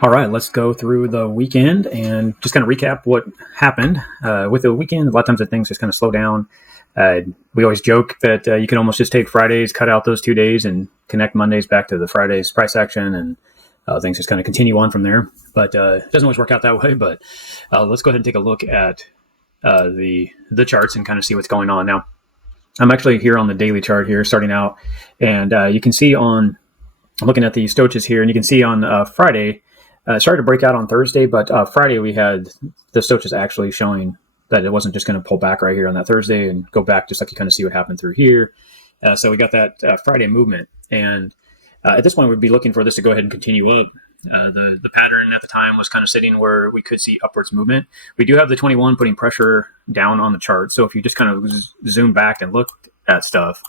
All right, let's go through the weekend and just kind of recap what happened. With the weekend, a lot of times things just kind of slow down. Uh, we always joke that you can almost just take Fridays, cut out those 2 days, and connect Mondays back to the Friday's price action, and things just kind of continue on from there. But it doesn't always work out that way. But let's go ahead and take a look at the charts and kind of see what's going on. Now, I'm actually here on the daily chart here, starting out, and you can see I'm looking at the stoaches here, and you can see on Friday. It started to break out on Thursday, but Friday we had the stoaches actually showing that it wasn't just going to pull back right here on that Thursday and go back, just like you kind of see what happened through here. So we got that Friday movement, and at this point we'd be looking for this to go ahead and continue up. The pattern at the time was kind of sitting where we could see upwards movement. We do have the 21 putting pressure down on the chart, so if you just kind of zoom back and look at stuff,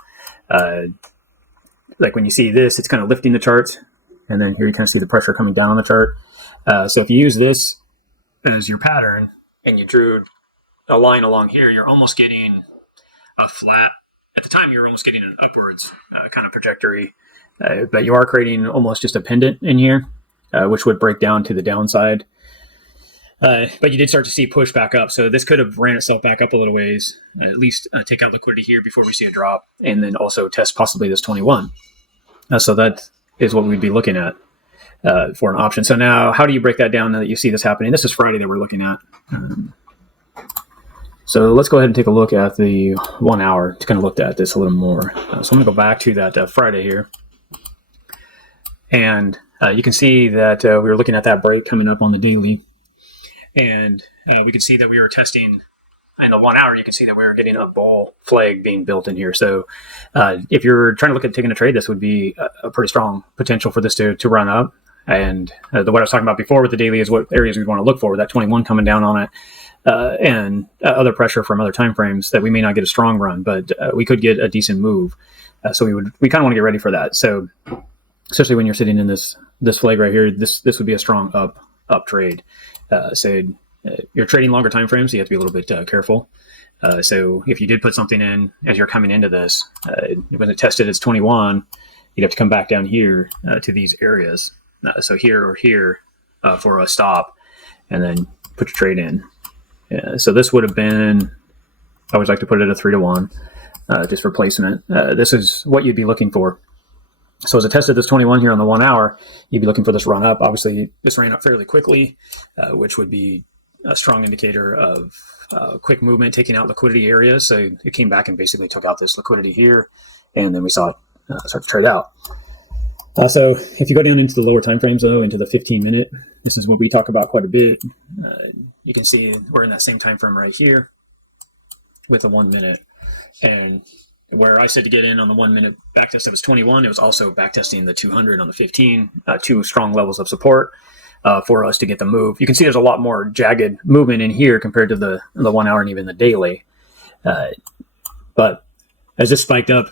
like when you see this, it's kind of lifting the chart, and then here you kind of see the pressure coming down on the chart. So if you use this as your pattern and you drew a line along here, you're almost getting a flat. At the time, you're almost getting an upwards kind of trajectory, but you are creating almost just a pendant in here, which would break down to the downside. But you did start to see push back up. So this could have ran itself back up a little ways, at least take out liquidity here before we see a drop, and then also test possibly this 21. So that is what we'd be looking at for an option. So now, how do you break that down now that you see this happening? This is Friday that we're looking at. So let's go ahead and take a look at the 1 hour to kind of look at this a little more. So I'm going to go back to that Friday here. And you can see that we were looking at that break coming up on the daily. And we can see that we were testing in the 1 hour. You can see that we were getting a bull flag being built in here. So if you're trying to look at taking a trade, this would be a pretty strong potential for this to run up. And what I was talking about before with the daily is what areas we want to look for, with that 21 coming down on it, and other pressure from other time frames that we may not get a strong run, but we could get a decent move. So we kind of want to get ready for that. So especially when you're sitting in this flag right here, this would be a strong up trade. So you're trading longer time frames, so you have to be a little bit careful. So if you did put something in as you're coming into this, when it tested its 21, you'd have to come back down here to these areas. So here or here for a stop, and then put your trade in. So this would have been, I always like to put it at a 3-to-1, just for placement. This is what you'd be looking for. So as it tested this 21 here on the 1 hour, you'd be looking for this run up. Obviously, this ran up fairly quickly, which would be a strong indicator of quick movement, taking out liquidity areas. So it came back and basically took out this liquidity here, and then we saw it start to trade out. So if you go down into the lower time frames, though, into the 15-minute, this is what we talk about quite a bit. You can see we're in that same time frame right here with the 1 minute. And where I said to get in on the 1 minute backtest, it was 21. It was also backtesting the 200 on the 15, two strong levels of support for us to get the move. You can see there's a lot more jagged movement in here compared to the 1 hour and even the daily. But as this spiked up,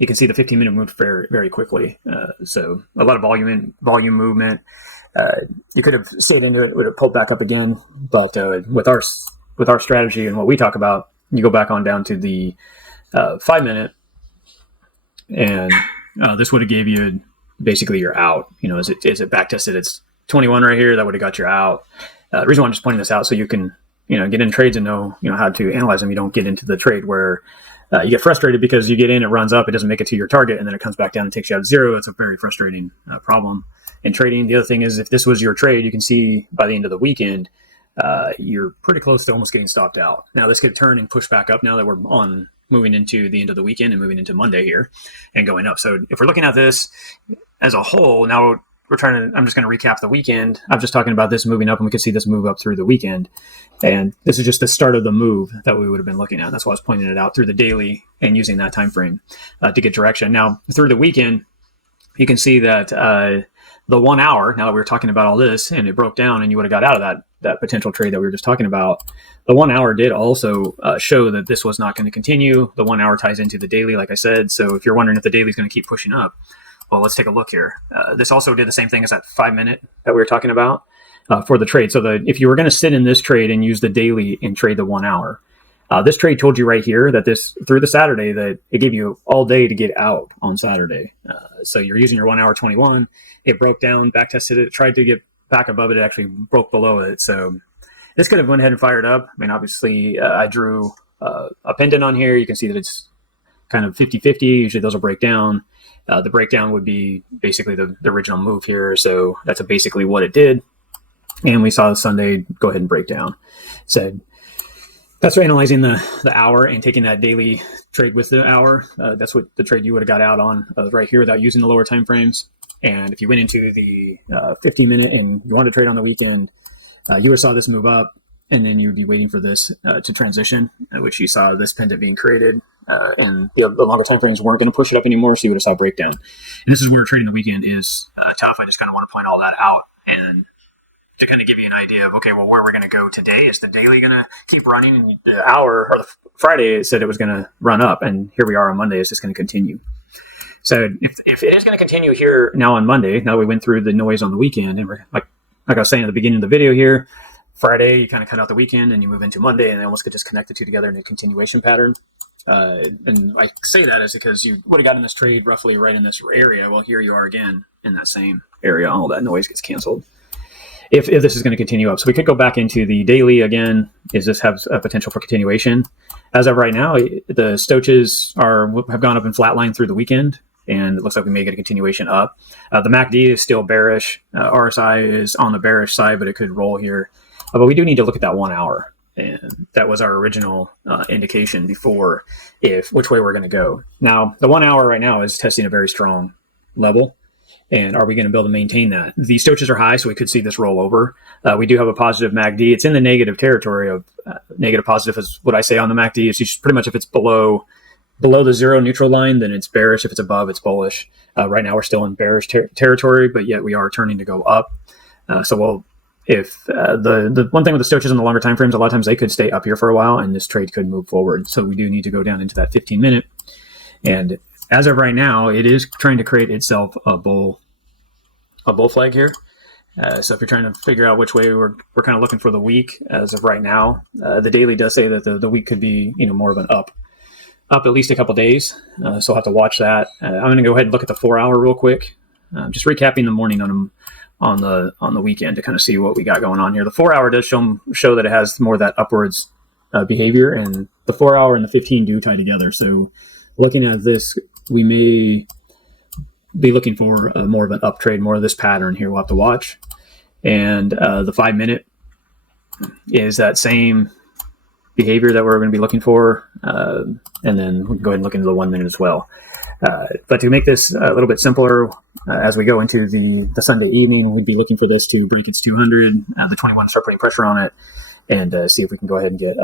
you can see the 15-minute moved very, very quickly. So a lot of volume movement. You could have stayed into it, would have pulled back up again. But with our strategy and what we talk about, you go back on down to the 5 minute, and this would have gave you basically your out. As it back tested its 21 right here, that would have got your out. The reason why I'm just pointing this out, so you can get in trades and know how to analyze them. You don't get into the trade where you get frustrated because you get in, it runs up, it doesn't make it to your target, and then it comes back down and takes you out 0. It's a very frustrating problem in trading. The other thing is, if this was your trade, you can see by the end of the weekend, you're pretty close to almost getting stopped out. Now this could turn and push back up now that we're moving into the end of the weekend and moving into Monday here and going up. So if we're looking at this as a whole, now I'm just going to recap the weekend. I'm just talking about this moving up, and we could see this move up through the weekend. And this is just the start of the move that we would have been looking at. That's why I was pointing it out through the daily and using that time frame to get direction. Now, through the weekend, you can see that the 1 hour, now that we were talking about all this, and it broke down and you would have got out of that potential trade that we were just talking about, the 1 hour did also show that this was not going to continue. The 1 hour ties into the daily, like I said. So if you're wondering if the daily is going to keep pushing up, well, let's take a look here. This also did the same thing as that 5 minute that we were talking about for the trade. So if you were going to sit in this trade and use the daily and trade the 1 hour, this trade told you right here that through the Saturday, that it gave you all day to get out on Saturday. So you're using your 1 hour 21. It broke down, back tested it, tried to get back above it, it actually broke below it. So this could have went ahead and fired up. I mean, obviously, I drew a pendant on here. You can see that it's kind of 50-50. Usually those will break down. The breakdown would be basically the original move here. So that's basically what it did. And we saw Sunday go ahead and break down. So that's for analyzing the hour and taking that daily trade with the hour. That's what the trade you would have got out on right here without using the lower time frames. And if you went into the 15-minute and you wanted to trade on the weekend, you would have saw this move up, and then you would be waiting for this to transition, which you saw this pendant being created, and the longer time frames weren't going to push it up anymore, so you would have saw breakdown. And this is where trading the weekend is tough. I just kind of want to point all that out and to kind of give you an idea of, okay, well, where we're going to go today. Is the daily going to keep running? And the hour, or the Friday, it said it was going to run up, and here we are on Monday. It's just going to continue. So if it is going to continue here now on Monday, now we went through the noise on the weekend, and we're like I was saying at the beginning of the video here, Friday, you kind of cut out the weekend and you move into Monday, and they almost could just connect the two together in a continuation pattern. And I say that is because you would have gotten this trade roughly right in this area. Well, here you are again in that same area. All that noise gets canceled. If this is going to continue up. So we could go back into the daily again. Is this have a potential for continuation? As of right now, the stoaches have gone up in flatline through the weekend, and it looks like we may get a continuation up. The MACD is still bearish. RSI is on the bearish side, but it could roll here. But we do need to look at that 1 hour. And that was our original indication before which way we're going to go. Now, the 1 hour right now is testing a very strong level. And are we going to be able to maintain that? The stoaches are high, so we could see this roll over. We do have a positive MACD. It's in the negative territory of negative positive is what I say on the MACD. It's just pretty much if it's below the zero neutral line, then it's bearish. If it's above, it's bullish. Right now, we're still in bearish territory, but yet we are turning to go up. If the one thing with the stoaches in the longer time frames, a lot of times they could stay up here for a while, and this trade could move forward. So we do need to go down into that 15-minute. And as of right now, it is trying to create itself a bull flag here. So if you're trying to figure out which way we're kind of looking for the week as of right now, the daily does say that the week could be more of an up at least a couple days. So I'll have to watch that. I'm going to go ahead and look at the 4 hour real quick. Just recapping the morning on the weekend to kind of see what we got going on here. The 4 hour does show that it has more of that upwards behavior, and the 4 hour and the 15 do tie together. So looking at this, we may be looking for more of an up trade, more of this pattern here. We'll have to watch. And the 5 minute is that same behavior that we're going to be looking for. And then we can go ahead and look into the 1 minute as well. But to make this a little bit simpler, as we go into the Sunday evening, we'd be looking for this to break its 200, the 21 start putting pressure on it, and see if we can go ahead and get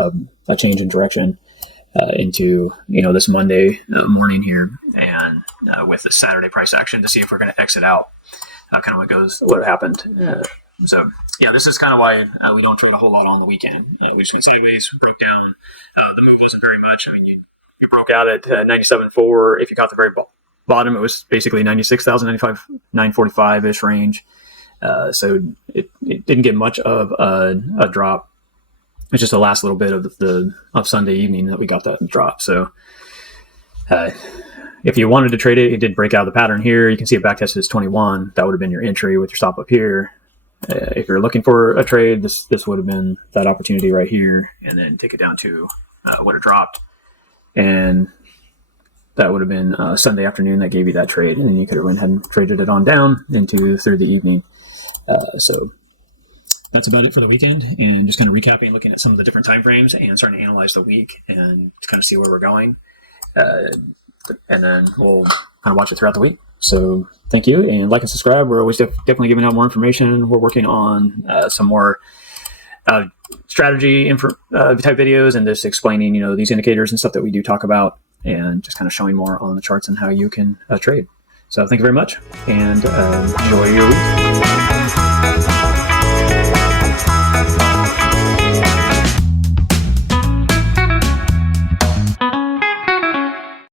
a change in direction into this Monday morning here, and with the Saturday price action to see if we're going to exit out. Kind of what happened. So yeah, this is kind of why we don't trade a whole lot on the weekend. We just went sideways, broke down. The move wasn't very much. I mean, you broke out at 97.4. If you got the very bottom, it was basically 96,000, 945-ish range. So it didn't get much of a drop. It's just the last little bit of Sunday evening that we got that drop. So if you wanted to trade it, it did break out of the pattern here. You can see it back tested as 21. That would have been your entry with your stop up here. If you're looking for a trade, this would have been that opportunity right here, and then take it down to what it dropped. And that would have been Sunday afternoon that gave you that trade. And then you could have went ahead and traded it on down through the evening. So that's about it for the weekend, and just kind of recapping, looking at some of the different time frames and starting to analyze the week and kind of see where we're going. And then we'll kind of watch it throughout the week. So thank you, and like and subscribe. We're always definitely giving out more information. We're working on some more strategy type videos, and just explaining these indicators and stuff that we do talk about, and just kind of showing more on the charts and how you can trade. So thank you very much, and enjoy your week.